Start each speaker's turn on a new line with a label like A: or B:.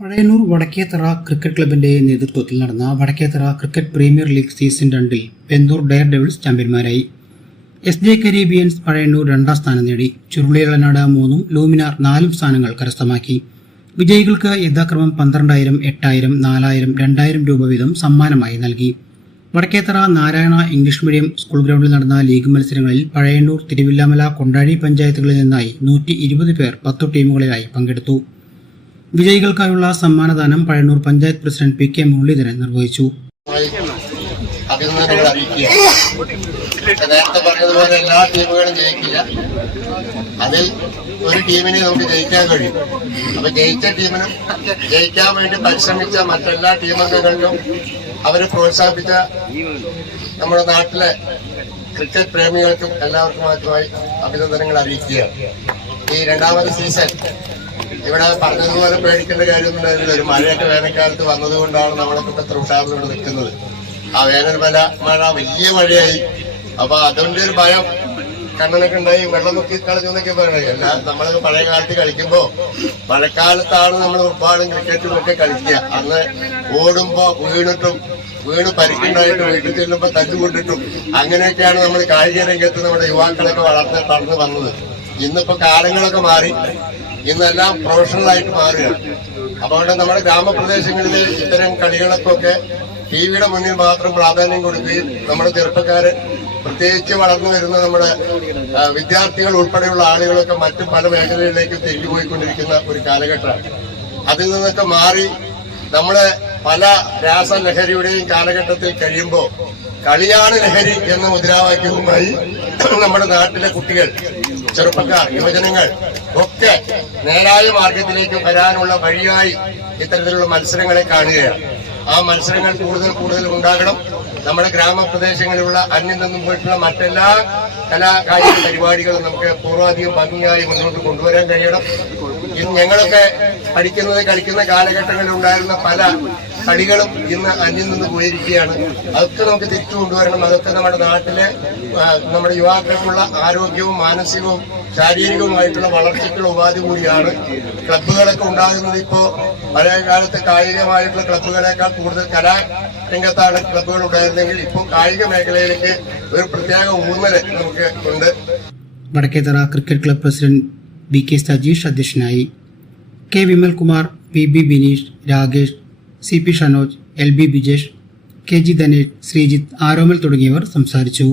A: Pazhayannur Vadakkethara cricket ക്ലബിന്റെ നേതൃത്വത്തിൽ നടന്ന Vadakkethara cricket premier league season രണ്ടിൽ പെന്തൂർ ഡയർ ഡെവിൾസ് ചാമ്പ്യന്മാരായി. എസ് ജെ കരീബിയൻസ് പഴയന്നൂർ രണ്ടാം സ്ഥാനം നേടി. ചുരുളിയളനാട് മൂന്നും ലൂമിനാർ നാലും സ്ഥാനങ്ങൾ കരസ്ഥമാക്കി. വിജയികൾക്ക് യഥാക്രമം പന്ത്രണ്ടായിരം എട്ടായിരം നാലായിരം രണ്ടായിരം രൂപ വീതം സമ്മാനമായി നൽകി. Vadakkethara Narayana English medium school ഗ്രൗണ്ടിൽ നടന്ന ലീഗ് മത്സരങ്ങളിൽ പഴയന്നൂർ തിരുവില്ലാമല കൊണ്ടാഴി പഞ്ചായത്തുകളിൽ നിന്നായി നൂറ്റി പേർ പത്തു ടീമുകളിലായി പങ്കെടുത്തു. വിജയികൾക്കായുള്ള സമ്മാനദാനം Pazhayannur panchayat president P K Muraleedharan നിർവഹിച്ചു.
B: അഭിനന്ദനങ്ങൾ അറിയിക്കുക നേരത്തെ പറഞ്ഞതുപോലെ എല്ലാ ടീമുകളും ജയിക്കില്ല. അതിൽ ഒരു ടീമിനെ നമുക്ക് ജയിക്കാൻ കഴിയും. അപ്പൊ ജയിച്ച ടീമിനും ജയിക്കാൻ വേണ്ടി പരിശ്രമിച്ച മറ്റെല്ലാ ടീമുകളിലും അവരെ പ്രോത്സാഹിപ്പിച്ച നമ്മുടെ നാട്ടിലെ ക്രിക്കറ്റ് പ്രേമികൾക്കും എല്ലാവർക്കും മാത്രമായി അഭിനന്ദനങ്ങൾ അറിയിക്കുക ഈ രണ്ടാമത് സീസൺ ഇവിടെ പറഞ്ഞതുപോലെ പേടിക്കേണ്ട കാര്യമൊന്നും ഉണ്ടായിരുന്നില്ല. ഒരു മഴയൊക്കെ വേനൽക്കാലത്ത് വന്നതുകൊണ്ടാണ് നമ്മളൊക്കെ ഇപ്പൊ ഇവിടെ നിൽക്കുന്നത്. ആ വേനൽ മല മഴ വലിയ മഴയായി. അപ്പൊ അതുകൊണ്ട് ഒരു ഭയം കണ്ണനൊക്കെ ഉണ്ടായി. വെള്ളം നോക്കി കളഞ്ഞു എന്നൊക്കെ പറയുന്നത് അല്ല നമ്മൾ പഴയ കാലത്ത് കളിക്കുമ്പോ മഴക്കാലത്താണ് നമ്മൾ ഒരുപാടും ക്രിക്കറ്റും ഒക്കെ കളിക്കുക. അന്ന് ഓടുമ്പോ വീണിട്ടും വീട് പരിക്കുണ്ടായിട്ട് വീട്ടിൽ ചെല്ലുമ്പോ തല്ലുകൊണ്ടിട്ടും അങ്ങനെയൊക്കെയാണ് നമ്മൾ കായിക രംഗത്ത് നമ്മുടെ യുവാക്കളൊക്കെ വളർന്ന് വളർന്നു വന്നത്. ഇന്നിപ്പോ കാലങ്ങളൊക്കെ മാറി. ഇന്നെല്ലാം പ്രൊഫഷണൽ ആയിട്ട് മാറുകയാണ്. അതുകൊണ്ട് നമ്മുടെ ഗ്രാമപ്രദേശങ്ങളിൽ ഇത്തരം കളികൾക്കൊക്കെ ടി വിയുടെ മുന്നിൽ മാത്രം പ്രാധാന്യം കൊടുക്കുകയും നമ്മുടെ ചെറുപ്പക്കാര് പ്രത്യേകിച്ച് വളർന്നു വരുന്ന നമ്മുടെ വിദ്യാർത്ഥികൾ ഉൾപ്പെടെയുള്ള ആളുകളൊക്കെ മറ്റു പല മേഖലകളിലേക്ക് തെറ്റുപോയിക്കൊണ്ടിരിക്കുന്ന ഒരു കാലഘട്ടമാണ്. അതിൽ നിന്നൊക്കെ മാറി നമ്മൾ പല രാസലഹരിയുടെയും കാലഘട്ടത്തിൽ കഴിയുമ്പോൾ കളിയാണ് ലഹരി എന്ന മുദ്രാവാക്യവുമായി നമ്മുടെ നാട്ടിലെ കുട്ടികൾ ചെറുപ്പക്കാർ യുവജനങ്ങൾ ഒക്കെ നേരായ മാർഗത്തിലേക്ക് വരാനുള്ള വഴിയായി ഇത്തരത്തിലുള്ള മത്സരങ്ങളെ കാണുകയാണ്. ആ മത്സരങ്ങൾ കൂടുതൽ കൂടുതൽ ഉണ്ടാകണം. നമ്മുടെ ഗ്രാമപ്രദേശങ്ങളിലുള്ള അന്യം നിന്നും പോയിട്ടുള്ള മറ്റെല്ലാ കലാകായിക പരിപാടികളും നമുക്ക് പൂർവാധികം ഭംഗിയായി മുന്നോട്ട് കൊണ്ടുവരാൻ കഴിയണം. ഞങ്ങളൊക്കെ പഠിക്കുന്നത് കളിക്കുന്ന കാലഘട്ടങ്ങളിൽ ഉണ്ടായിരുന്ന പല കളികളും ഇന്ന് അന്യം നിന്ന് പോയിരിക്കുകയാണ്. അതൊക്കെ നമുക്ക് തിരിച്ചു കൊണ്ടുവരണം. അതൊക്കെ നമ്മുടെ നാട്ടിലെ നമ്മുടെ യുവാക്കൾക്കുള്ള ആരോഗ്യവും മാനസികവും ശാരീരികവുമായിട്ടുള്ള വളർച്ചയ്ക്കുള്ള ഉപാധി കൂടിയാണ്. ക്ലബ്ബുകളൊക്കെ ഉണ്ടാകുന്നത് ഇപ്പോ പഴയ കാലത്ത് കായികമായിട്ടുള്ള ക്ലബ്ബുകളെക്കാൾ കൂടുതൽ കലാ രംഗത്താണ് ക്ലബ്ബുകൾ ഉണ്ടായിരുന്നെങ്കിൽ ഇപ്പോൾ കായിക മേഖലയിലേക്ക് ഒരു പ്രത്യേക ഊന്നൽ നമുക്ക് ഉണ്ട്.
A: Vadakkethara cricket club president B K Sajeesh അധ്യക്ഷനായി. K Vimalkumar P B Bineesh Rakesh C P Shanoj L B Bijesh K G Dhanesh Sreejith Aromal തുടങ്ങിയവർ സംസാരിച്ചു.